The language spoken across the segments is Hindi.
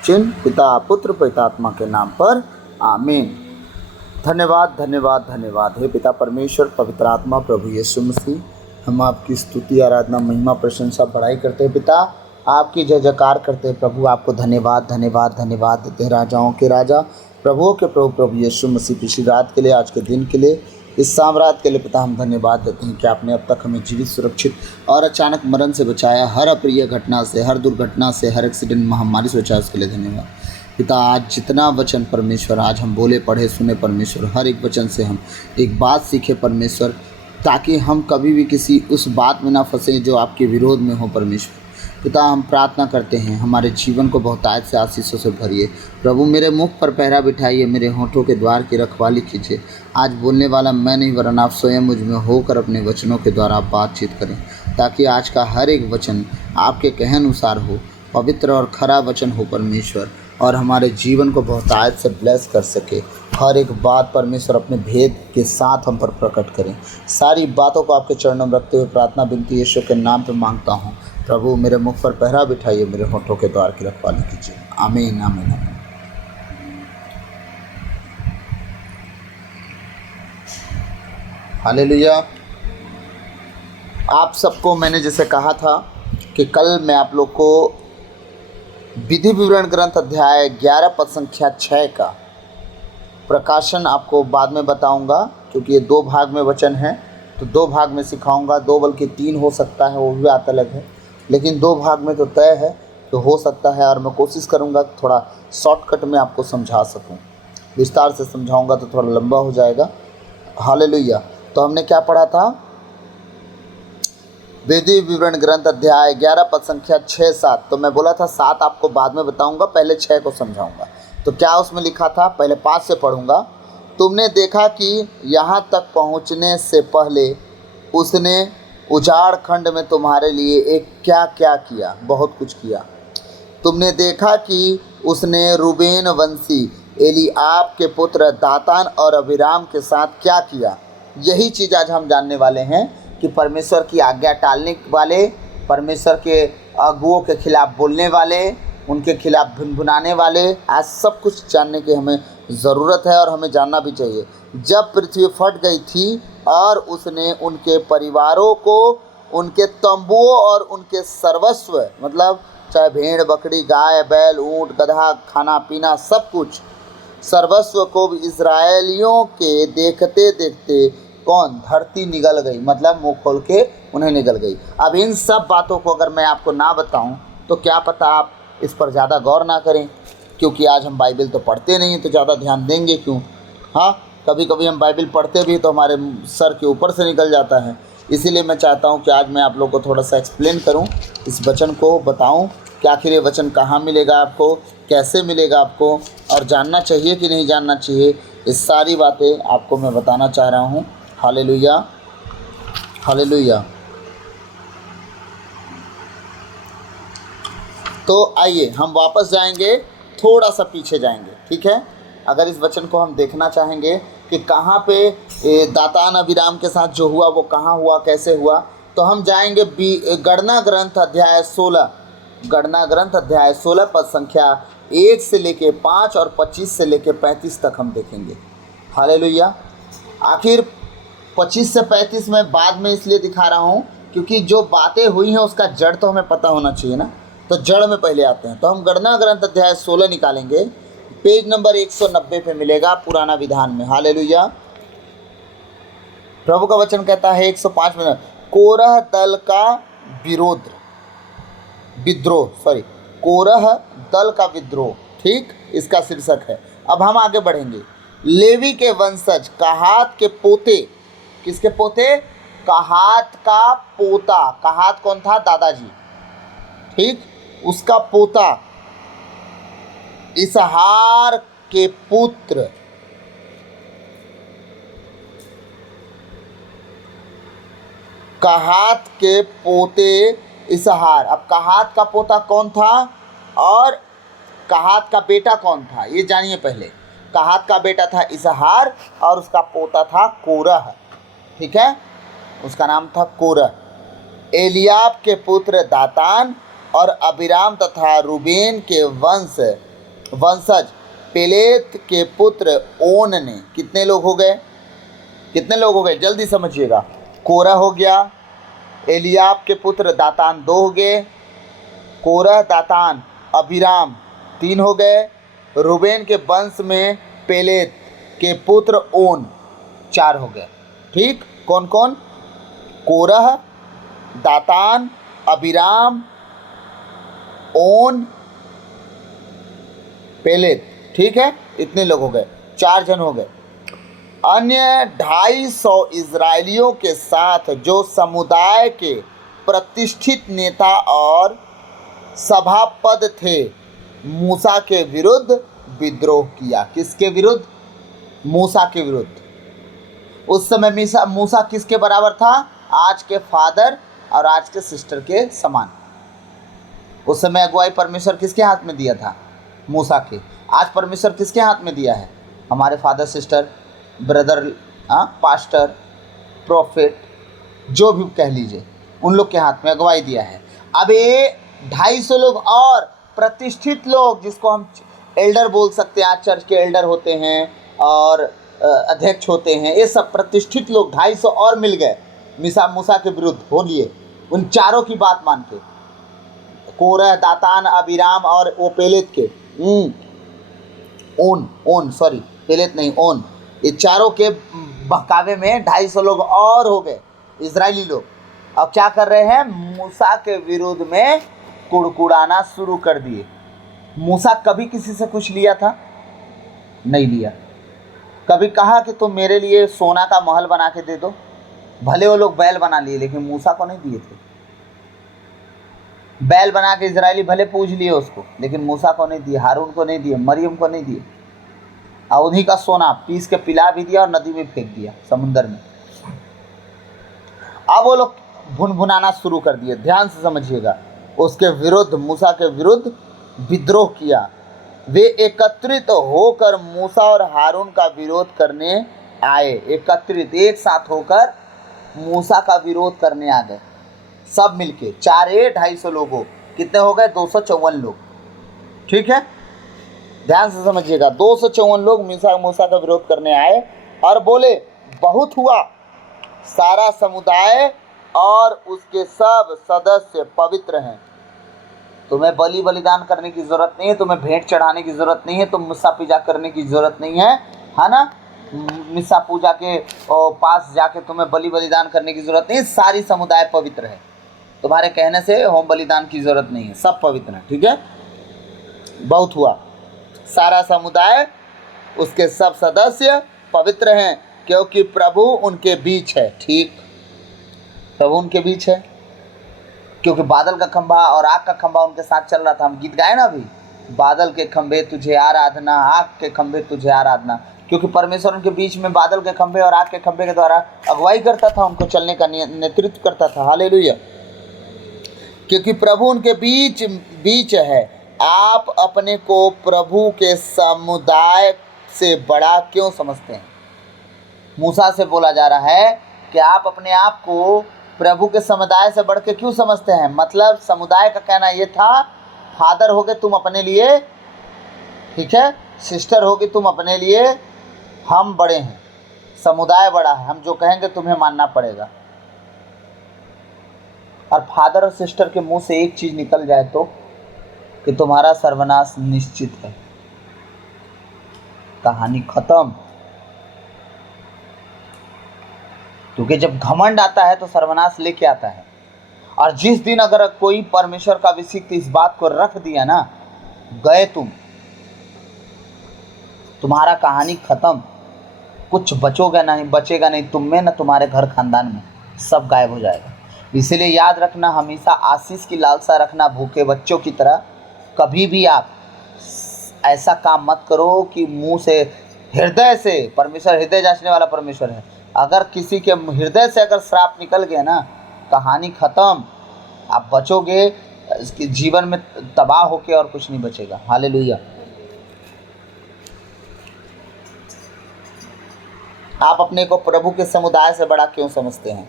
चिन्ह पिता पुत्र पवित्रात्मा के नाम पर आमीन। धन्यवाद धन्यवाद धन्यवाद। हे पिता परमेश्वर, पवित्र आत्मा, प्रभु यीशु मसीह, हम आपकी स्तुति आराधना महिमा प्रशंसा बड़ाई करते हैं पिता, आपकी जय जयकार करते हैं प्रभु। आपको धन्यवाद धन्यवाद धन्यवाद देते हैं, राजाओं के राजा प्रभुओं के प्रभु प्रभु यीशु मसीह, पिछली रात के लिए, आज के दिन के लिए, इस साम्राज्य के लिए पिता हम धन्यवाद देते हैं कि आपने अब तक हमें जीवित, सुरक्षित और अचानक मरण से बचाया, हर अप्रिय घटना से, हर दुर्घटना से, हर एक्सीडेंट महामारी से बचाया, उसके लिए धन्यवाद पिता। आज जितना वचन परमेश्वर आज हम बोले पढ़े सुने परमेश्वर, हर एक वचन से हम एक बात सीखे परमेश्वर, ताकि हम कभी भी किसी उस बात में ना फंसे जो आपके विरोध में हो परमेश्वर। पिता हम प्रार्थना करते हैं, हमारे जीवन को बहुतायत से आशीषों से भरिए प्रभु। मेरे मुख पर पहरा बिठाइए, मेरे होठों के द्वार की रखवाली कीजिए। आज बोलने वाला मैं नहीं वरन आप स्वयं मुझ में होकर अपने वचनों के द्वारा आप बातचीत करें, ताकि आज का हर एक वचन आपके कहे अनुसार हो, पवित्र और खरा वचन हो परमेश्वर, और हमारे जीवन को बहुतायत से ब्लेस कर सके। हर एक बात परमेश्वर अपने भेद के साथ हम पर प्रकट करें। सारी बातों को आपके चरणों में रखते हुए प्रार्थना विनती यीशु के नाम पर मांगता हूँ प्रभु। मेरे मुख पर पहरा बिठाइए, मेरे होठों के द्वार की रखवाली कीजिए। आमीन आमीन आमीन। हालेलुया। आप सबको मैंने जैसे कहा था कि कल मैं आप लोग को विधि विवरण ग्रंथ अध्याय 11 पद संख्या 6 का प्रकाशन आपको बाद में बताऊंगा, क्योंकि ये 2 भाग में वचन है, तो 2 भाग में सिखाऊंगा। 2 बल्कि 3 हो सकता है, वो भी बात अलग है, लेकिन 2 भाग में तो तय है, तो हो सकता है। और मैं कोशिश करूंगा थोड़ा शॉर्टकट में आपको समझा सकूं। विस्तार से समझाऊंगा तो थोड़ा लंबा हो जाएगा। हालेलुया। तो हमने क्या पढ़ा था? विधि विवरण ग्रंथ अध्याय 11 पद संख्या 6-7। तो मैं बोला था 7 आपको बाद में बताऊंगा, पहले 6 को समझाऊंगा। तो क्या उसमें लिखा था? पहले 5 से पढ़ूंगा। तुमने देखा कि यहाँ तक पहुँचने से पहले उसने उजाड़ खंड में तुम्हारे लिए एक क्या क्या किया, बहुत कुछ किया। तुमने देखा कि उसने रूबेन वंशी एलीआब के पुत्र दातान और अबीराम के साथ क्या किया। यही चीज़ आज हम जानने वाले हैं कि परमेश्वर की आज्ञा टालने वाले, परमेश्वर के अगुओं के खिलाफ बोलने वाले, उनके खिलाफ भुनभुनाने वाले, आज सब कुछ जानने की हमें ज़रूरत है और हमें जानना भी चाहिए। जब पृथ्वी फट गई थी और उसने उनके परिवारों को, उनके तंबुओं और उनके सर्वस्व, मतलब चाहे भेड़ बकरी गाय बैल ऊँट गधा खाना पीना सब कुछ, सर्वस्व को भी इस्राएलियों के देखते देखते कौन? धरती निगल गई, मतलब मुँह खोल के उन्हें निगल गई। अब इन सब बातों को अगर मैं आपको ना बताऊं तो क्या पता आप इस पर ज़्यादा गौर ना करें, क्योंकि आज हम बाइबल तो पढ़ते नहीं हैं, तो ज़्यादा ध्यान देंगे क्यों? हाँ, कभी कभी हम बाइबल पढ़ते भी तो हमारे सर के ऊपर से निकल जाता है। इसीलिए मैं चाहता हूँ कि आज मैं आप लोग को थोड़ा सा एक्सप्लेन करूँ, इस वचन को बताऊँ कि आखिर ये वचन कहाँ मिलेगा आपको, कैसे मिलेगा आपको, और जानना चाहिए कि नहीं जानना चाहिए। ये सारी बातें आपको मैं बताना चाह रहा हूँ। Hallelujah hallelujah. तो आइए हम वापस जाएंगे, थोड़ा सा पीछे जाएंगे, ठीक है। अगर इस वचन को हम देखना चाहेंगे कि कहाँ पे दातान अबीराम के साथ जो हुआ वो कहाँ हुआ, कैसे हुआ, तो हम जाएंगे गणना ग्रंथ अध्याय 16, गणना ग्रंथ अध्याय 16 पद संख्या 1 से लेके 5 और 25 से लेके 35 तक हम देखेंगे। हालेलुया। आखिर 25 से 35 में बाद में इसलिए दिखा रहा हूँ क्योंकि जो बातें हुई हैं उसका जड़ तो हमें पता होना चाहिए ना, तो जड़ में पहले आते हैं। तो हम गणना ग्रंथ अध्याय 16 निकालेंगे, पेज नंबर 190 पे मिलेगा पुराना विधान में। हालेलुया। प्रभु का वचन कहता है 105 में, कोरह दल का कोरह दल का विद्रोह, ठीक, इसका शीर्षक है। अब हम आगे बढ़ेंगे। लेवी के वंशज कहात के पोते, किसके पोते? कहात का पोता। कहात कौन था? दादाजी, ठीक, उसका पोता इसहार के पुत्र कहात के पोते इसहार। अब कहात का पोता कौन था और कहात का बेटा कौन था, ये जानिए पहले। कहात का बेटा था इसहार और उसका पोता था कोरह, ठीक है, उसका नाम था कोरह। एलियाब के पुत्र दातान और अबीराम तथा रूबेन के वंश वंशज पेलेत के पुत्र ओन ने, कितने लोग हो गए, कितने लोग हो गए, जल्दी समझिएगा। कोरह हो गया, एलियाब के पुत्र दातान 2 हो गए, कोरह दातान अबीराम 3 हो गए, रूबेन के वंश में पेलेत के पुत्र ओन 4 हो गए। ठीक, कौन कौन, कोरह, दातान, अबीराम, ओन, पेलेत। ठीक है, इतने लोग हो गए, 4 जन हो गए। अन्य 250 इजरायलियों के साथ जो समुदाय के प्रतिष्ठित नेता और सभापद थे, मूसा के विरुद्ध विद्रोह किया। किसके विरुद्ध, मूसा के विरुद्ध। उस समय मूसा किसके बराबर था, आज के फादर और आज के सिस्टर के समान। उस समय अगुवाई परमेश्वर किसके हाथ में दिया था, मूसा के। आज परमेश्वर किसके हाथ में दिया है, हमारे father sister brother, pastor, profit, जो भी कह लीजिए, उन लोग के हाथ में अगुवाई दिया है। अब ये 250 लोग और प्रतिष्ठित लोग, जिसको हम एल्डर बोल सकते हैं, आज चर्च के एल्डर होते हैं और अध्यक्ष होते हैं, ये सब प्रतिष्ठित लोग 250 और मिल गए मूसा के विरुद्ध हो लिए, उन चारों की बात मान के, कोरह, दातान, अबीराम और वो पेलेत के ओन सॉरी पेलेत नहीं, ओन, ये चारों के बहकावे में 250 लोग और हो गए इजरायली लोग। अब क्या कर रहे हैं, मूसा के विरुद्ध में कुड़कुड़ाना शुरू कर दिए। मूसा कभी किसी से कुछ लिया था, नहीं लिया। कभी कहा कि तुम मेरे लिए सोना का महल बना के दे दो, भले वो लोग बैल बना लिए, लेकिन मूसा को नहीं दिए थे। बैल बना के इजरायली भले पूज लिए उसको, लेकिन मूसा को नहीं दिए, हारून को नहीं दिए, मरियम को नहीं दिए। और उन्हीं का सोना पीस के पिला भी दिया और नदी में फेंक दिया, समुद्र में। अब वो लोग भुनभुनाना शुरू कर दिए, ध्यान से समझिएगा। उसके विरुद्ध, मूसा के विरुद्ध विद्रोह किया। वे एकत्रित होकर मूसा और हारून का विरोध करने आए। एकत्रित, एक साथ होकर मूसा का विरोध करने आ गए, सब मिलके। 250 लोगों, कितने हो गए, 254 लोग। ठीक है, ध्यान से समझिएगा। 254 लोग मूसा का विरोध करने आए और बोले, बहुत हुआ, सारा समुदाय और उसके सब सदस्य पवित्र हैं। तुम्हें बलिदान करने की जरूरत नहीं है, तुम्हें भेंट चढ़ाने की जरूरत नहीं है, तुम मिस्सा पूजा करने की जरूरत नहीं है ना। मिस्सा पूजा के पास जाके तुम्हें बलिदान करने की जरूरत नहीं है। सारी समुदाय पवित्र है, तुम्हारे कहने से होम बलिदान की जरूरत नहीं है, सब पवित्र है। ठीक है, बहुत हुआ, सारा समुदाय उसके सब सदस्य पवित्र हैं, क्योंकि प्रभु उनके बीच है। ठीक, प्रभु उनके बीच है, क्योंकि बादल का खंभा और आग का खंभा उनके साथ चल रहा था। हम गीत गाए ना अभी, बादल के खंभे तुझे आराधना, आग के खंभे तुझे आराधना, क्योंकि परमेश्वर उनके बीच में बादल के खंभे और आग के खंभे के द्वारा अगुवाई करता था, उनको चलने का नेतृत्व करता था। हालेलुया, क्योंकि प्रभु उनके बीच है। आप अपने को प्रभु के समुदाय से बड़ा क्यों समझते हैं? मूसा से बोला जा रहा है कि आप अपने आप को प्रभु के समुदाय से बढ़ के क्यों समझते हैं। मतलब समुदाय का कहना ये था, फादर होगे तुम अपने लिए, ठीक है, सिस्टर होगी तुम अपने लिए, हम बड़े हैं, समुदाय बड़ा है, हम जो कहेंगे तुम्हें मानना पड़ेगा। और फादर और सिस्टर के मुंह से एक चीज निकल जाए तो कि तुम्हारा सर्वनाश निश्चित है, कहानी खत्म। क्योंकि जब घमंड आता है तो सर्वनाश लेके आता है। और जिस दिन अगर कोई परमेश्वर का अभिषिक्त इस बात को रख दिया ना, गए तुम, तुम्हारा कहानी खत्म, कुछ बचेगा नहीं तुम में, ना तुम्हारे घर खानदान में, सब गायब हो जाएगा। इसलिए याद रखना, हमेशा आशीष की लालसा रखना, भूखे बच्चों की तरह। कभी भी आप ऐसा काम मत करो कि मुंह से, हृदय से, परमेश्वर हृदय जांचने वाला परमेश्वर है। अगर किसी के हृदय से अगर श्राप निकल गया ना, कहानी खत्म, आप बचोगे इसके जीवन में तबाह होके और कुछ नहीं बचेगा। हालेलुया। आप अपने को प्रभु के समुदाय से बड़ा क्यों समझते हैं?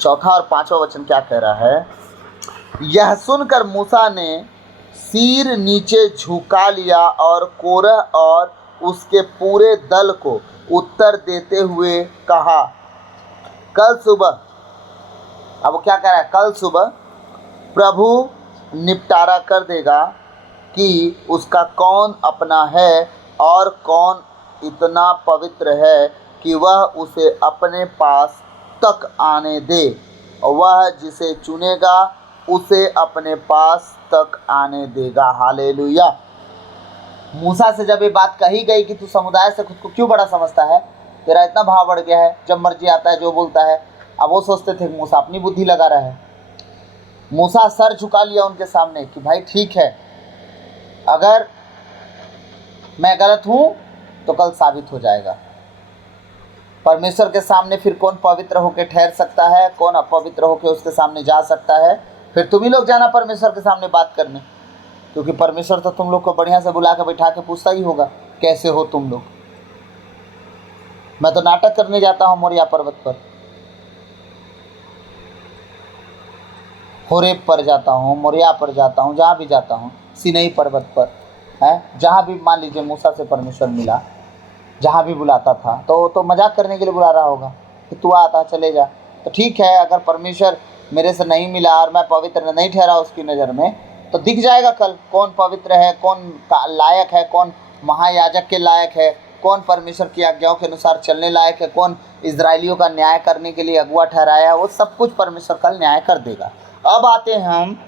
चौथा और पांचवा वचन क्या कह रहा है? यह सुनकर मूसा ने सिर नीचे झुका लिया और कोरह और उसके पूरे दल को उत्तर देते हुए कहा, कल सुबह, अब वो क्या कह रहा है, कल सुबह प्रभु निपटारा कर देगा कि उसका कौन अपना है और कौन इतना पवित्र है कि वह उसे अपने पास तक आने दे, और वह जिसे चुनेगा उसे अपने पास तक आने देगा। हालेलुया। मूसा से जब ये बात कही गई कि तू समुदाय से खुद को क्यों बड़ा समझता है, तेरा इतना भाव बढ़ गया है, जब मर्जी आता है जो बोलता है। अब वो सोचते थे मूसा अपनी बुद्धि लगा रहा है। मूसा सर झुका लिया उनके सामने कि भाई ठीक है, अगर मैं गलत हूँ तो कल साबित हो जाएगा। परमेश्वर के सामने फिर कौन पवित्र होकर ठहर सकता है, कौन अपवित्र होकर उसके सामने जा सकता है। फिर तुम ही लोग जाना परमेश्वर के सामने बात करने, क्योंकि परमेश्वर तो तुम लोग को बढ़िया से बुला के बैठा के पूछता ही होगा कैसे हो तुम लोग। मैं तो नाटक करने जाता हूँ मोरिया पर्वत पर, होरेब पर जाता हूँ, मोरिया पर जाता हूँ, जहाँ भी जाता हूँ, सीनै पर्वत पर है, जहाँ भी मान लीजिए मूसा से परमेश्वर मिला, जहाँ भी बुलाता था तो मजाक करने के लिए बुला रहा होगा कि तू आता चले जा। तो ठीक है, अगर परमेश्वर मेरे से नहीं मिला और मैं पवित्र नहीं ठहरा उसकी नज़र में, तो दिख जाएगा कल कौन पवित्र है, कौन लायक है, कौन महायाजक के लायक है, कौन परमेश्वर की आज्ञाओं के अनुसार चलने लायक है, कौन इजराइलियों का न्याय करने के लिए अगुआ ठहराया, वो सब कुछ परमेश्वर कल न्याय कर देगा। अब आते हैं हम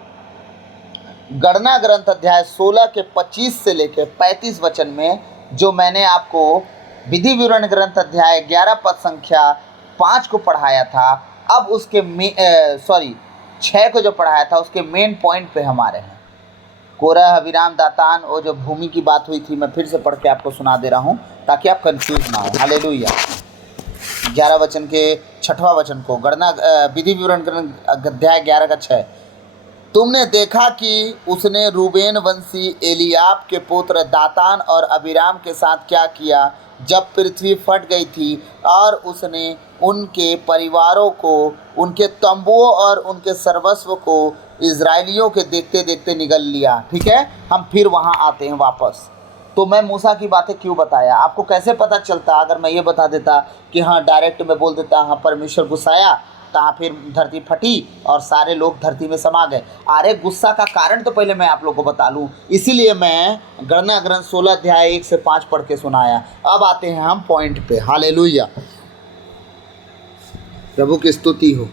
गणना ग्रंथ अध्याय 16 के 25 से लेकर 35 वचन में, जो मैंने आपको विधि विवरण ग्रंथ अध्याय 11 पद संख्या 5 को पढ़ाया था। अब उसके 6 को जो पढ़ाया था उसके मेन पॉइंट पे हम आ रहे हैं। कोरह, अबीराम, दातान, वो जो भूमि की बात हुई थी, मैं फिर से पढ़ के आपको सुना दे रहा हूँ ताकि आप कंफ्यूज ना हो। हालेलुया। 11 वचन के 6वां वचन को, गणना विधि विवरण ग्रंथ अध्याय 11 का 6, तुमने देखा कि उसने रूबेन वंशी एलियाब के पुत्र दातान और अबीराम के साथ क्या किया जब पृथ्वी फट गई थी, और उसने उनके परिवारों को, उनके तंबुओं और उनके सर्वस्व को इजराइलियों के देखते देखते निगल लिया। ठीक है, हम फिर वहाँ आते हैं वापस। तो मैं मूसा की बातें क्यों बताया, आपको कैसे पता चलता अगर मैं ये बता देता कि हाँ डायरेक्ट में बोल देता हाँ परमेश्वर गुस्साया, तहाँ फिर धरती फटी और सारे लोग धरती में समा गए। अरे गुस्सा का कारण तो पहले मैं आप लोग को बता लूँ, इसीलिए मैं गणना ग्रंथ 16 अध्याय 1 से 5 पढ़ के सुनाया। अब आते हैं हम पॉइंट पे। हालेलुया, प्रभु की स्तुति हो।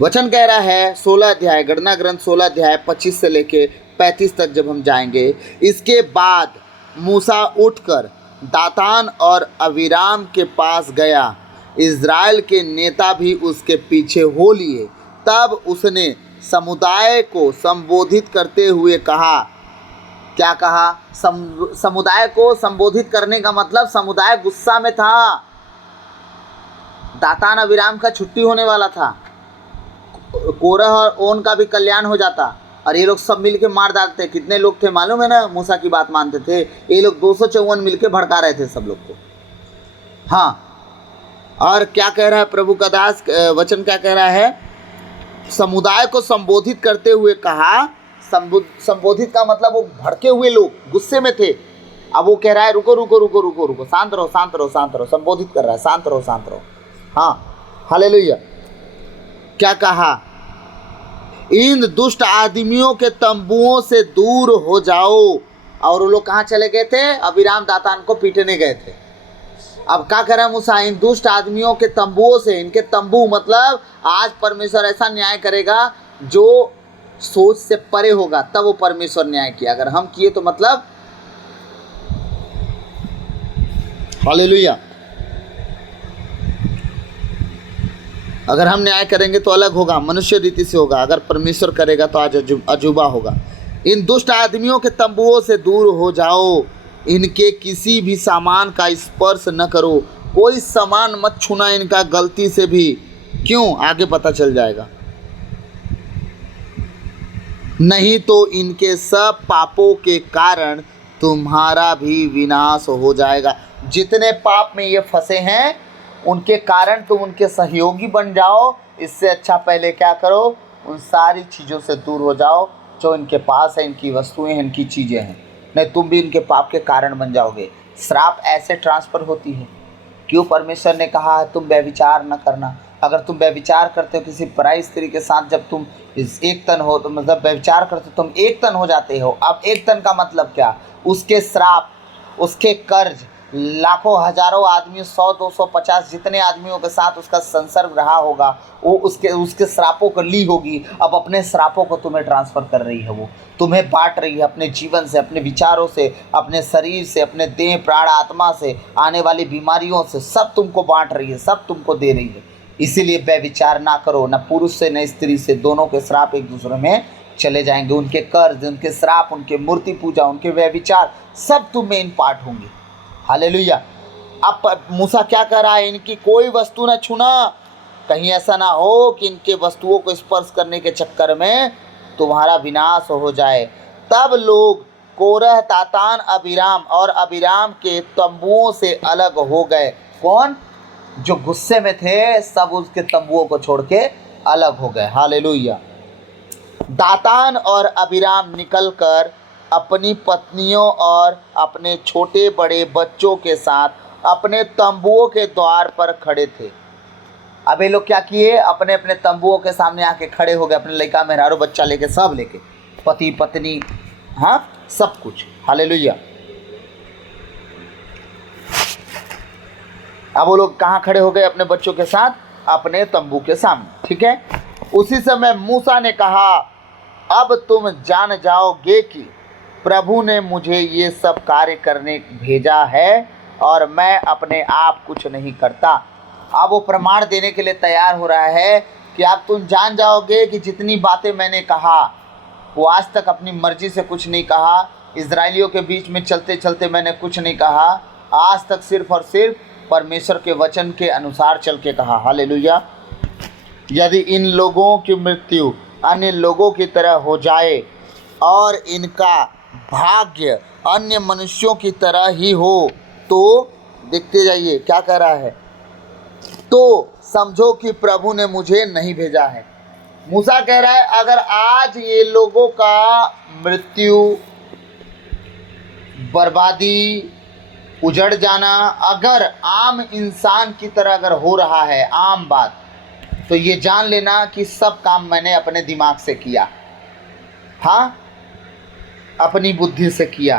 वचन कह रहा है 16 अध्याय, गणना ग्रंथ 16 अध्याय 25 से लेके 35 तक जब हम जाएंगे, इसके बाद मूसा उठकर दातान और अबीराम के पास गया, इज़राइल के नेता भी उसके पीछे हो लिए। तब उसने समुदाय को संबोधित करते हुए कहा, क्या कहा, समुदाय को संबोधित करने का मतलब समुदाय गुस्सा में था। दातान अबीराम का छुट्टी होने वाला था, कोरह और ओन का भी कल्याण हो जाता, और ये लोग सब मिलके मार डालते। कितने लोग थे मालूम है ना, मूसा की बात मानते थे ये लोग 254 मिलके भड़का रहे थे सब लोग को। हाँ, और क्या कह रहा है प्रभु का दास, वचन क्या कह रहा है, समुदाय को संबोधित करते हुए कहा। संबोधित का मतलब वो भड़के हुए लोग गुस्से में थे। अब वो कह रहा है रुको रुको रुको रुको रुको, शांत रहो शांत रहो शांत रहो, संबोधित कर रहा है, शांत रहो शांत रहो। हाँ, हालेलुया। क्या कहा, इन दुष्ट आदमियों के तंबुओं से दूर हो जाओ। और वो लोग कहाँ चले गए थे, अबीराम दातान को पीटने गए थे। अब क्या कह रहा है मूसा, इन दुष्ट आदमियों के तंबुओं से, इनके तंबू मतलब आज परमेश्वर ऐसा न्याय करेगा जो सोच से परे होगा, तब वो परमेश्वर न्याय किया। अगर हम किए तो मतलब, हालेलुया, अगर हम न्याय करेंगे तो अलग होगा, मनुष्य रीति से होगा, अगर परमेश्वर करेगा तो आज अजूबा होगा। इन दुष्ट आदमियों के तंबुओं से दूर हो जाओ, इनके किसी भी सामान का स्पर्श न करो, कोई सामान मत छूना इनका गलती से भी। क्यों, आगे पता चल जाएगा, नहीं तो इनके सब पापों के कारण तुम्हारा भी विनाश हो जाएगा। जितने पाप में ये फंसे हैं उनके कारण तुम उनके सहयोगी बन जाओ। इससे अच्छा पहले क्या करो, उन सारी चीज़ों से दूर हो जाओ, जो इनके पास है, इनकी वस्तुएं हैं, इनकी चीज़ें हैं, नहीं तुम भी इनके पाप के कारण बन जाओगे। श्राप ऐसे ट्रांसफ़र होती है। क्यों परमेश्वर ने कहा है तुम व्यभिचार न करना। अगर तुम व्यभिचार करते हो किसी पराई स्त्री के साथ, जब तुम इस एक तन हो, तो मतलब व्यभिचार करते हो तुम एक तन हो जाते हो। अब एक तन का मतलब क्या? उसके श्राप, उसके कर्ज, लाखों हजारों आदमी, 100 200 50 जितने आदमियों के साथ उसका संसर्ग रहा होगा, वो उसके श्रापों को ली होगी। अब अपने श्रापों को तुम्हें ट्रांसफ़र कर रही है, वो तुम्हें बांट रही है अपने जीवन से, अपने विचारों से, अपने शरीर से, अपने देह प्राण आत्मा से, आने वाली बीमारियों से, सब तुमको बांट रही है, सब तुमको दे रही है। इसीलिए व्यभिचार ना करो, न पुरुष से न स्त्री से, दोनों के श्राप एक दूसरे में चले जाएंगे। उनके कर्ज, उनके श्राप, उनके मूर्ति पूजा, उनके व्यभिचार सब तुम में इम्पार्ट होंगे। हालेलुया। अब मूसा क्या कर रहा है? इनकी कोई वस्तु न छूना, कहीं ऐसा ना हो कि इनके वस्तुओं को स्पर्श करने के चक्कर में तुम्हारा विनाश हो जाए। तब लोग कोरह, तातान, अबीराम और अबीराम के तंबुओं से अलग हो गए। कौन? जो गुस्से में थे, सब उसके तंबुओं को छोड़ के अलग हो गए। हालेलुया। दातान और अबीराम निकलकर अपनी पत्नियों और अपने छोटे बड़े बच्चों के साथ अपने तंबुओं के द्वार पर खड़े थे। अब ये लोग क्या किए? अपने अपने तंबुओं के सामने आके खड़े हो गए, अपने लड़का मेहरारू बच्चा लेके, सब लेके, पति पत्नी, हाँ सब कुछ। हालेलुया। अब वो लोग कहाँ खड़े हो गए? अपने बच्चों के साथ अपने तंबू के सामने। ठीक है। उसी समय मूसा ने कहा, अब तुम जान जाओगे कि प्रभु ने मुझे ये सब कार्य करने भेजा है और मैं अपने आप कुछ नहीं करता। अब वो प्रमाण देने के लिए तैयार हो रहा है कि अब तुम जान जाओगे कि जितनी बातें मैंने कहा, वो आज तक अपनी मर्जी से कुछ नहीं कहा। इजराइलियों के बीच में चलते चलते मैंने कुछ नहीं कहा। आज तक सिर्फ और सिर्फ परमेश्वर के वचन के अनुसार चल के कहा। हालेलुया। यदि इन लोगों की मृत्यु अन्य लोगों की तरह हो जाए और इनका भाग्य अन्य मनुष्यों की तरह ही हो, तो देखते जाइए क्या कह रहा है, तो समझो कि प्रभु ने मुझे नहीं भेजा है। मूसा कह रहा है अगर आज ये लोगों का मृत्यु, बर्बादी, उजड़ जाना अगर आम इंसान की तरह अगर हो रहा है, आम बात, तो ये जान लेना कि सब काम मैंने अपने दिमाग से किया। हाँ, अपनी बुद्धि से किया।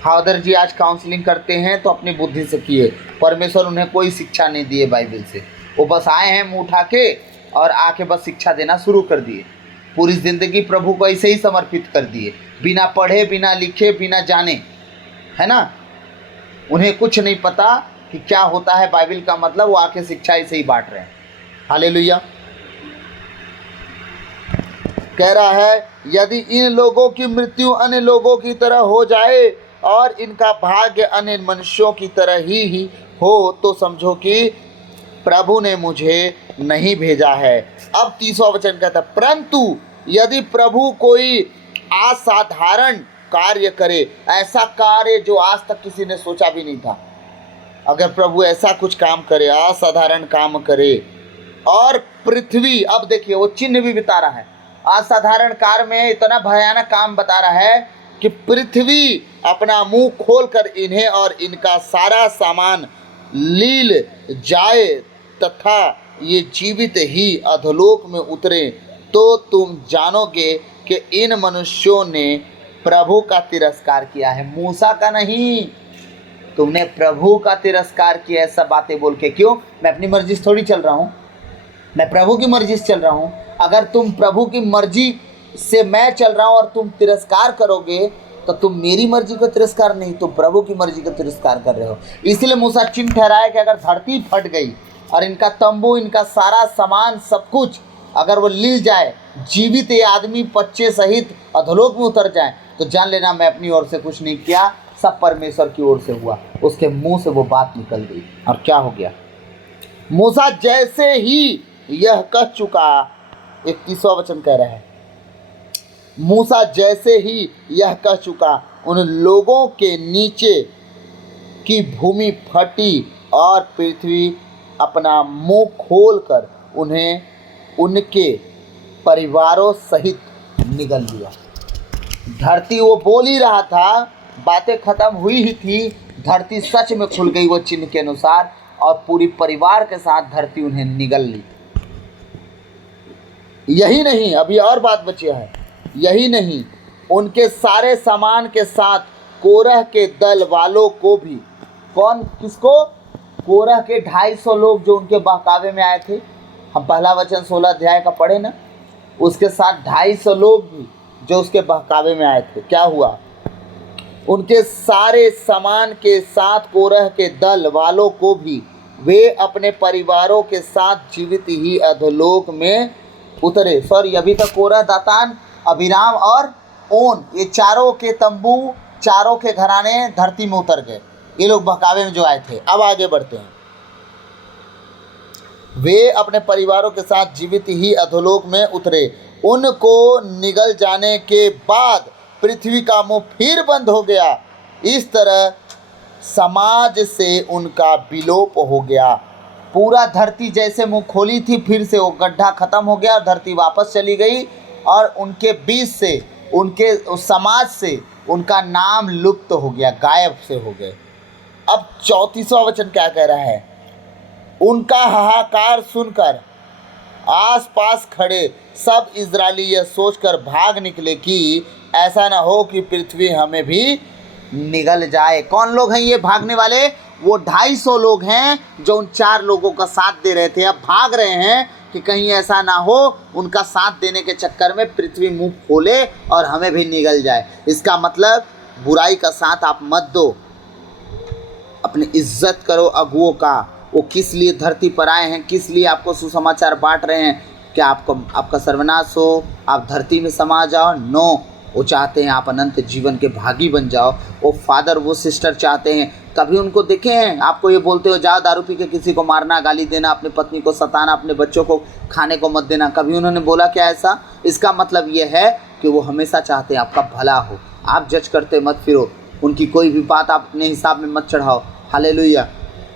फादर जी आज काउंसलिंग करते हैं तो अपनी बुद्धि से किए। परमेश्वर उन्हें कोई शिक्षा नहीं दिए बाइबल से, वो बस आए हैं मुँह उठा के और आके बस शिक्षा देना शुरू कर दिए। पूरी ज़िंदगी प्रभु को ऐसे ही समर्पित कर दिए, बिना पढ़े, बिना लिखे, बिना जाने, है ना। उन्हें कुछ नहीं पता कि क्या होता है बाइबल का मतलब, वो आके शिक्षा ऐसे ही बांट रहे हैं। हालेलुया। कह रहा है यदि इन लोगों की मृत्यु अन्य लोगों की तरह हो जाए और इनका भाग्य अन्य मनुष्यों की तरह ही हो, तो समझो कि प्रभु ने मुझे नहीं भेजा है। अब 30वां वचन कहता है, परंतु यदि प्रभु कोई असाधारण कार्य करे, ऐसा कार्य जो आज तक किसी ने सोचा भी नहीं था, अगर प्रभु ऐसा कुछ काम करे, असाधारण काम करे, और पृथ्वी, अब देखिए वो चिन्ह भी बता रहा है, असाधारण कार्य में इतना भयानक काम बता रहा है कि पृथ्वी अपना मुंह खोलकर इन्हें और इनका सारा सामान लील जाए तथा ये जीवित ही अधोलोक में उतरे, तो तुम जानोगे कि इन मनुष्यों ने प्रभु का तिरस्कार किया है, मूसा का नहीं। तुमने प्रभु का तिरस्कार किया है सब बातें बोल के। क्यों? मैं अपनी मर्जी से थोड़ी चल रहा हूँ, मैं प्रभु की मर्जी से चल रहा हूँ। अगर तुम प्रभु की मर्जी से मैं चल रहा हूँ और तुम तिरस्कार करोगे, तो तुम मेरी मर्जी का तिरस्कार नहीं, तुम प्रभु की मर्जी का तिरस्कार कर रहे हो। इसलिए मूसा चिन्ह ठहराया कि अगर धरती फट गई और इनका तंबू, इनका सारा सामान, सब कुछ अगर वो लील जाए, जीवित ये आदमी बच्चे सहित अधोलोक में उतर जाए, तो जान लेना मैं अपनी ओर से कुछ नहीं किया, सब परमेश्वर की ओर से हुआ। उसके मुंह से वो बात निकल गई। और क्या हो गया? मूसा जैसे ही यह कह चुका, 31वां वचन कह रहा है, मूसा जैसे ही यह कह चुका, उन लोगों के नीचे की भूमि फटी और पृथ्वी अपना मुंह खोलकर उन्हें उनके परिवारों सहित निगल लिया। धरती, वो बोल ही रहा था, बातें खत्म हुई ही थी, धरती सच में खुल गई वो चिन्ह के अनुसार, और पूरी परिवार के साथ धरती उन्हें निगल ली। यही नहीं, अभी और बात बची है। यही नहीं, उनके सारे सामान के साथ कोरह के दल वालों को भी, कौन, किसको? कोरह के 250 लोग जो उनके बहकावे में आए थे। हम पहला वचन 16 अध्याय का पढ़े ना, उसके साथ 250 लोग भी जो उसके बहकावे में आए थे। क्या हुआ? उनके सारे सामान के साथ कोरह के दल वालों को भी वे अपने परिवारों के साथ जीवित ही अधोलोक में उतरे। सॉरी, अभी तक कोरह, दातान, अबीराम और ओन, ये चारों के तंबू, चारों के घराने धरती में उतर गए। ये लोग बहकावे में जो आए थे। अब आगे बढ़ते हैं। वे अपने परिवारों के साथ जीवित ही अधोलोक में उतरे। उनको निगल जाने के बाद पृथ्वी का मुंह फिर बंद हो गया। इस तरह समाज से उनका विलोप हो गया। पूरा धरती जैसे मुंह खोली थी, फिर से वो गड्ढा खत्म हो गया और धरती वापस चली गई, और उनके बीच से, उनके उस समाज से उनका नाम लुप्त हो गया, गायब से हो गए। अब 34वां वचन क्या कह रहा है? उनका हाहाकार सुनकर आसपास खड़े सब इजरायली यह सोचकर भाग निकले कि ऐसा न हो कि पृथ्वी हमें भी निगल जाए। कौन लोग हैं ये भागने वाले? वो 250 लोग हैं जो उन 4 लोगों का साथ दे रहे थे। अब भाग रहे हैं कि कहीं ऐसा ना हो उनका साथ देने के चक्कर में पृथ्वी मुंह खोले और हमें भी निगल जाए। इसका मतलब बुराई का साथ आप मत दो, अपनी इज्जत करो अगुओं का। वो किस लिए धरती पर आए हैं, किस लिए आपको सुसमाचार बांट रहे हैं? क्या आपका सर्वनाश हो, आप धरती में समा जाओ? नो, वो चाहते हैं आप अनंत जीवन के भागी बन जाओ। वो फादर, वो सिस्टर चाहते हैं। कभी उनको देखे हैं आपको ये बोलते हो जाओ दारू पी के किसी को मारना, गाली देना, अपनी पत्नी को सताना, अपने बच्चों को खाने को मत देना? कभी उन्होंने बोला क्या ऐसा? इसका मतलब ये है कि वो हमेशा चाहते हैं आपका भला हो। आप जज करते मत फिरो, उनकी कोई भी बात आप अपने हिसाब में मत चढ़ाओ। हालेलुया।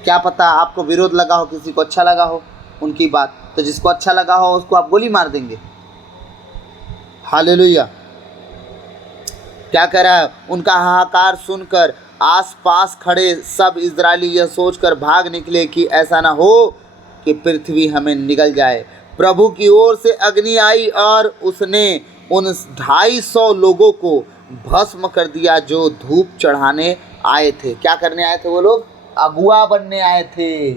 क्या पता आपको विरोध लगा हो, किसी को अच्छा लगा हो उनकी बात, तो जिसको अच्छा लगा हो उसको आप गोली मार देंगे। हालेलुया। क्या कह रहा है? उनका हाहाकार सुनकर आसपास खड़े सब इजरायली यह सोचकर भाग निकले कि ऐसा ना हो कि पृथ्वी हमें निगल जाए। प्रभु की ओर से अग्नि आई और उसने उन 250 लोगों को भस्म कर दिया जो धूप चढ़ाने आए थे। क्या करने आए थे वो लोग? अगुआ बनने आए थे।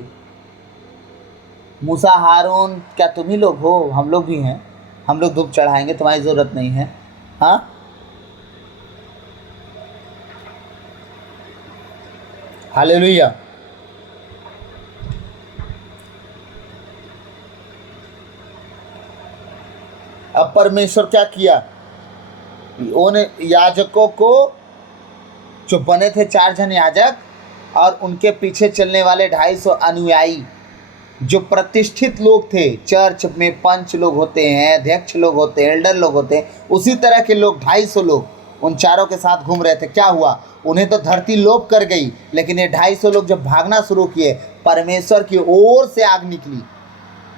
मूसा, हारून, क्या तुम ही लोग हो? हम लोग भी हैं, हम लोग धूप चढ़ाएंगे, तुम्हारी ज़रूरत नहीं है। हाँ, हालेलुया। अब परमेश्वर क्या किया? उन याजकों को, जो बने थे 4 जन याजक, और उनके पीछे चलने वाले 250 अनुयायी जो प्रतिष्ठित लोग थे। चर्च में पंच लोग होते हैं, अध्यक्ष लोग होते हैं, एल्डर लोग होते हैं, उसी तरह के लोग 250 लोग उन चारों के साथ घूम रहे थे। क्या हुआ? उन्हें तो धरती लोप कर गई, लेकिन ये 250 लोग जब भागना शुरू किए, परमेश्वर की ओर से आग निकली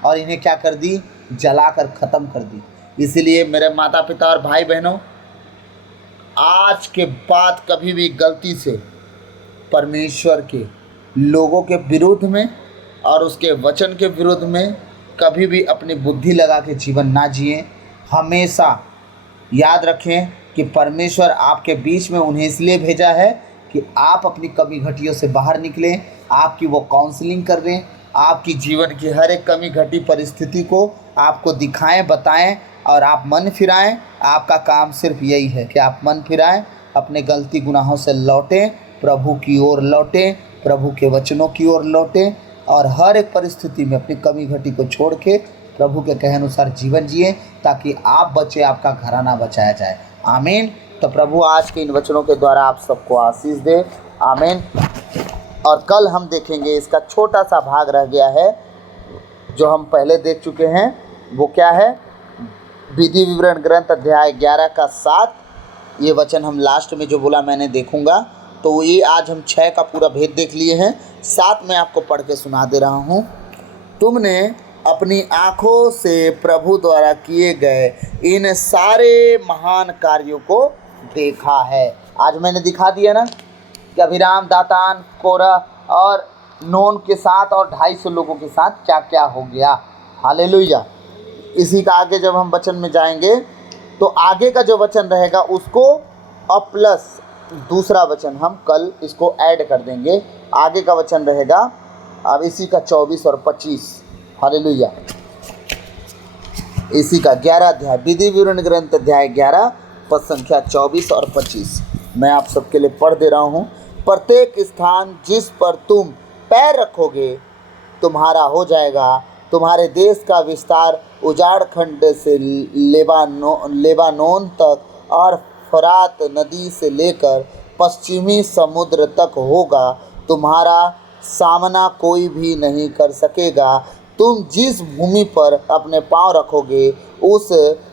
और इन्हें क्या कर दी? जलाकर ख़त्म कर दी। इसीलिए मेरे माता पिता और भाई बहनों, आज के बाद कभी भी गलती से परमेश्वर के लोगों के विरुद्ध में और उसके वचन के विरुद्ध में कभी भी अपनी बुद्धि लगा के जीवन ना जिएं। हमेशा याद रखें कि परमेश्वर आपके बीच में उन्हें इसलिए भेजा है कि आप अपनी कमी घटियों से बाहर निकलें, आपकी वो काउंसलिंग कर दें, आपकी जीवन की हर एक कमी घटी परिस्थिति को आपको दिखाएं, बताएं और आप मन फिराएं। आपका काम सिर्फ यही है कि आप मन फिराएं, अपने गलती गुनाहों से लौटें, प्रभु की ओर लौटें, प्रभु के वचनों की ओर लौटें और हर एक परिस्थिति में अपनी कमी घटी को छोड़ के प्रभु के कहे अनुसार जीवन जिए, ताकि आप बचे, आपका घराना बचाया जाए। आमीन। तो प्रभु आज के इन वचनों के द्वारा आप सबको आशीष दे। आमीन। और कल हम देखेंगे, इसका छोटा सा भाग रह गया है जो हम पहले देख चुके हैं। वो क्या है? विधि विवरण ग्रंथ अध्याय 11 का 7। ये वचन हम लास्ट में जो बोला मैंने देखूंगा, तो ये आज हम 6 का पूरा भेद देख लिए हैं। 7 मैं आपको पढ़ के सुना दे रहा हूँ। तुमने अपनी आँखों से प्रभु द्वारा किए गए इन सारे महान कार्यों को देखा है। आज मैंने दिखा दिया ना कि अभिराम, दातान, कोरह और नून के साथ और 250 लोगों के साथ क्या क्या हो गया। हालेलुया। इसी का आगे जब हम वचन में जाएंगे तो आगे का जो वचन रहेगा उसको और प्लस दूसरा वचन हम कल इसको ऐड कर देंगे। आगे का वचन रहेगा अब इसी का 24 और 25। हालेलुया। इसी का 11 अध्याय, विधि विवरण ग्रंथ अध्याय 11 पद संख्या 24 और 25 मैं आप सबके लिए पढ़ दे रहा हूँ। प्रत्येक स्थान जिस पर तुम पैर रखोगे तुम्हारा हो जाएगा। तुम्हारे देश का विस्तार उजाड़ खंड से लेबानोन तक और फरात नदी से लेकर पश्चिमी समुद्र तक होगा। तुम्हारा सामना कोई भी नहीं कर सकेगा। तुम जिस भूमि पर अपने पाँव रखोगे उस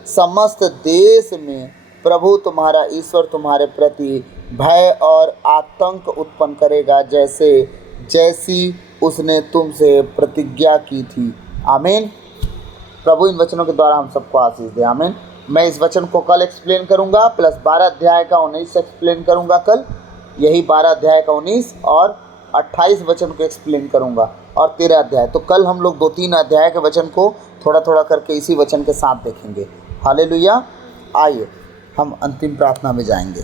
समस्त देश में प्रभु तुम्हारा ईश्वर तुम्हारे प्रति भय और आतंक उत्पन्न करेगा, जैसी उसने तुमसे प्रतिज्ञा की थी। आमीन। प्रभु इन वचनों के द्वारा हम सबको आशीष दे। आमीन। मैं इस वचन को कल एक्सप्लेन करूंगा, प्लस 12 अध्याय का 19 एक्सप्लेन करूंगा कल। यही 12 अध्याय का 19 और 28 वचन को एक्सप्लेन करूंगा और 13 अध्याय। तो कल हम लोग 2-3 अध्याय के वचन को थोड़ा थोड़ा करके इसी वचन के साथ देखेंगे। हालेलुया। आइए हम अंतिम प्रार्थना में जाएंगे।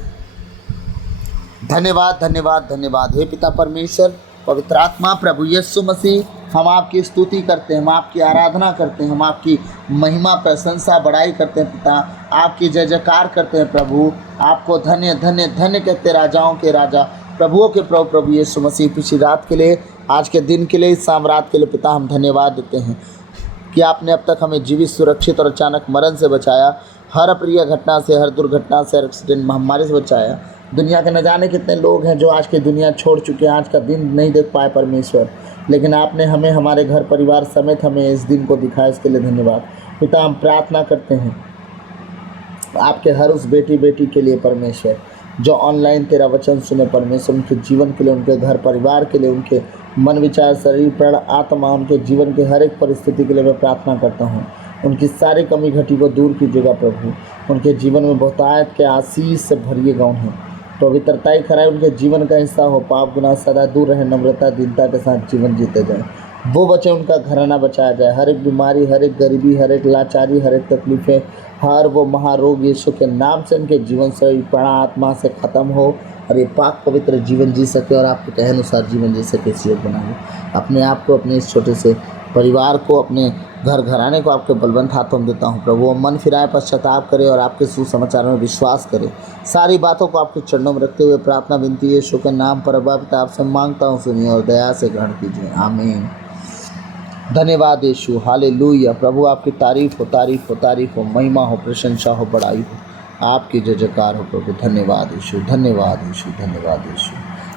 धन्यवाद धन्यवाद धन्यवाद हे पिता परमेश्वर, पवित्र आत्मा, प्रभु यीशु मसीह, हम आपकी स्तुति करते हैं, हम आपकी आराधना करते हैं, हम आपकी महिमा, प्रशंसा, बड़ाई करते हैं पिता, आपकी जय जयकार करते हैं प्रभु। आपको धन्य धन्य धन्य कहते हैं, राजाओं के राजा, प्रभुओं के प्रभु, प्रभु यीशु मसीह। पिछली रात के लिए, आज के दिन के लिए, इस शाम रात के लिए पिता हम धन्यवाद देते हैं कि आपने अब तक हमें जीवित, सुरक्षित और अचानक मरण से बचाया। हर अप्रिय घटना से, हर दुर्घटना से, हर एक्सीडेंट, महामारी से बचाया। दुनिया के न जाने कितने लोग हैं जो आज की दुनिया छोड़ चुके हैं, आज का दिन नहीं देख पाए परमेश्वर, लेकिन आपने हमें, हमारे घर परिवार समेत हमें इस दिन को दिखाया, इसके लिए धन्यवाद पिता। हम प्रार्थना करते हैं आपके हर उस बेटी के लिए परमेश्वर जो ऑनलाइन तेरा वचन सुने परमेश्वर, उनके जीवन के लिए, उनके घर परिवार के लिए, उनके मन, विचार, शरीर, प्राण, आत्मा, उनके जीवन के हर एक परिस्थिति के लिए मैं प्रार्थना करता हूँ। उनकी सारी कमी घटी को दूर कीजिएगा प्रभु। उनके जीवन में बहुतायत के आशीष से भरिएगा उन्हें। पवित्रता ही खराई उनके जीवन का हिस्सा हो। पाप गुनाह सदा दूर रहे, नम्रता, दीनता के साथ जीवन जीते जाए। वो बचे, उनका घराना बचाया जाए। हर एक बीमारी, हर एक गरीबी, हर एक लाचारी, हर एक तकलीफ़ें, हर वो महारोग यीशु के नाम से उनके जीवन से, प्राण, आत्मा से ख़त्म हो और ये पाक पवित्र जीवन जी सके और आपके कहे अनुसार जीवन जी सके। इस योग बनाए अपने आप को, अपने इस छोटे से परिवार को, अपने घर घराने को आपके बलवंत हाथों में देता हूँ प्रभु। मन फिराए, पश्चाताप करे और आपके सुसमाचारों में विश्वास करे। सारी बातों को आपके चरणों में रखते हुए प्रार्थना विनती यीशु के नाम पर बाप आपसे मांगता हूँ, सुनिए और दया से ग्रहण कीजिए। आमीन। धन्यवाद यीशु। हालेलुया। प्रभु आपकी तारीफ हो, तारीफ हो, तारीफ हो, महिमा हो, प्रशंसा हो, बड़ाई हो, आपकी जय जयकार हो प्रभु। धन्यवाद यीशु, धन्यवाद यीशु, धन्यवाद यीशु।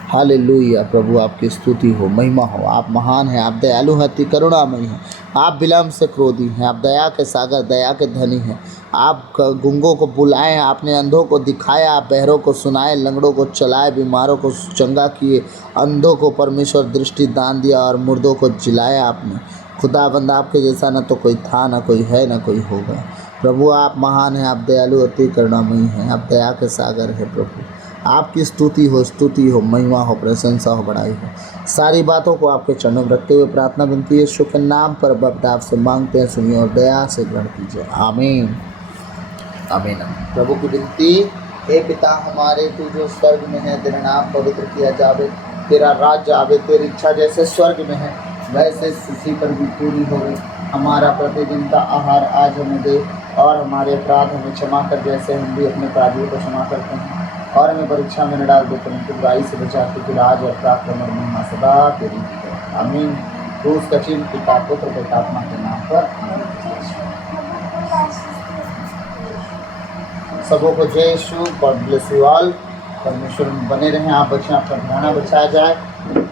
हालेलुया। प्रभु आपकी स्तुति हो, महिमा हो। आप महान हैं, आप दयालु हैं, अति करुणामयी हैं, आप विलम्ब से क्रोधी हैं, आप दया के सागर, दया के धनी हैं। आप गूंगों को बुलाए हैं, आपने अंधों को दिखाया, आप बहरों को सुनाए, लंगड़ों को चलाए, बीमारों को चंगा किए, अंधों को परमेश्वर दृष्टि दान दिया और मुर्दों को जिलाया आपने। खुदाबंद आपके जैसा न तो कोई था, न कोई है, न कोई होगा। प्रभु आप महान हैं, आप दयालु, अति करुणामयी हैं, आप दया के सागर हैं प्रभु। आपकी स्तुति हो, महिमा हो, प्रशंसा हो, बड़ाई हो। सारी बातों को आपके चरणों में रखते हुए प्रार्थना विनती यीशु के नाम पर बब्दा आपसे मांगते हैं, सुनिए और दया से ग्रहण कीजिए। आमीन, आमीन। प्रभु की विनती, हे पिता हमारे, तू जो स्वर्ग में है, तेरा नाम पवित्र किया जावे, तेरा राज्य आवे, तेरी इच्छा जैसे स्वर्ग में है वैसे पृथ्वी पर भी पूरी हो। हमारा प्रतिदिन का आहार आज हमें दे और हमारे अपराध हमें क्षमा कर जैसे हम भी अपने अपराधियों को क्षमा करते हैं, और हमें परीक्षा में न डाल दे परंतु बुराई से बचा, क्योंकि राज और पराक्रम और महिमा सदा तेरी है। आमीन। क्रूस का चिन्ह पिता, पुत्र, पवित्र आत्मा के नाम पर। सबों को जय यीशु। God bless you all. परमेश्वर में बने रहें, आप बचें, आपका घराना बचाया जाए।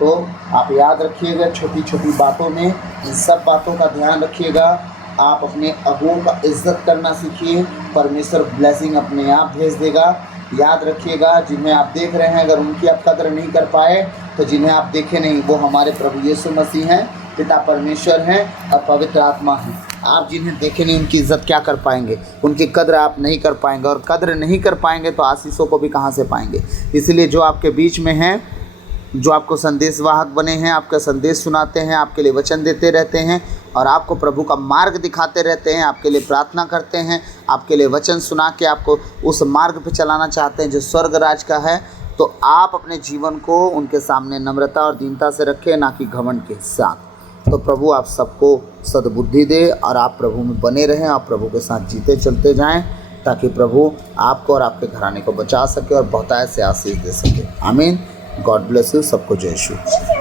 तो आप याद रखिएगा, छोटी छोटी बातों में इन सब बातों का ध्यान रखिएगा। आप अपने अगुओं का इज्जत करना सीखिए, परमेश्वर ब्लेसिंग अपने आप भेज देगा। याद रखिएगा, जिन्हें आप देख रहे हैं अगर उनकी आप कदर नहीं कर पाए तो जिन्हें आप देखे नहीं वो हमारे प्रभु यीशु मसीह हैं, पिता परमेश्वर हैं और पवित्र आत्मा हैं। आप जिन्हें देखे नहीं उनकी इज्जत क्या कर पाएंगे, उनकी कद्र आप नहीं कर पाएंगे, और कद्र नहीं कर पाएंगे तो आशीषों को भी कहाँ से पाएंगे। इसलिए जो आपके बीच में हैं, जो आपको संदेश वाहक बने हैं, आपका संदेश सुनाते हैं, आपके लिए वचन देते रहते हैं और आपको प्रभु का मार्ग दिखाते रहते हैं, आपके लिए प्रार्थना करते हैं, आपके लिए वचन सुना के आपको उस मार्ग पे चलाना चाहते हैं जो स्वर्ग राज का है, तो आप अपने जीवन को उनके सामने नम्रता और दीनता से रखें, ना कि घमंड के साथ। तो प्रभु आप सबको सद्बुद्धि दे और आप प्रभु में बने रहें, आप प्रभु के साथ जीते चलते जाएं, ताकि प्रभु आपको और आपके घराने को बचा सके और बहुतायत से आशीष दे सके। आमीन। God bless you. सबको जय यीशु।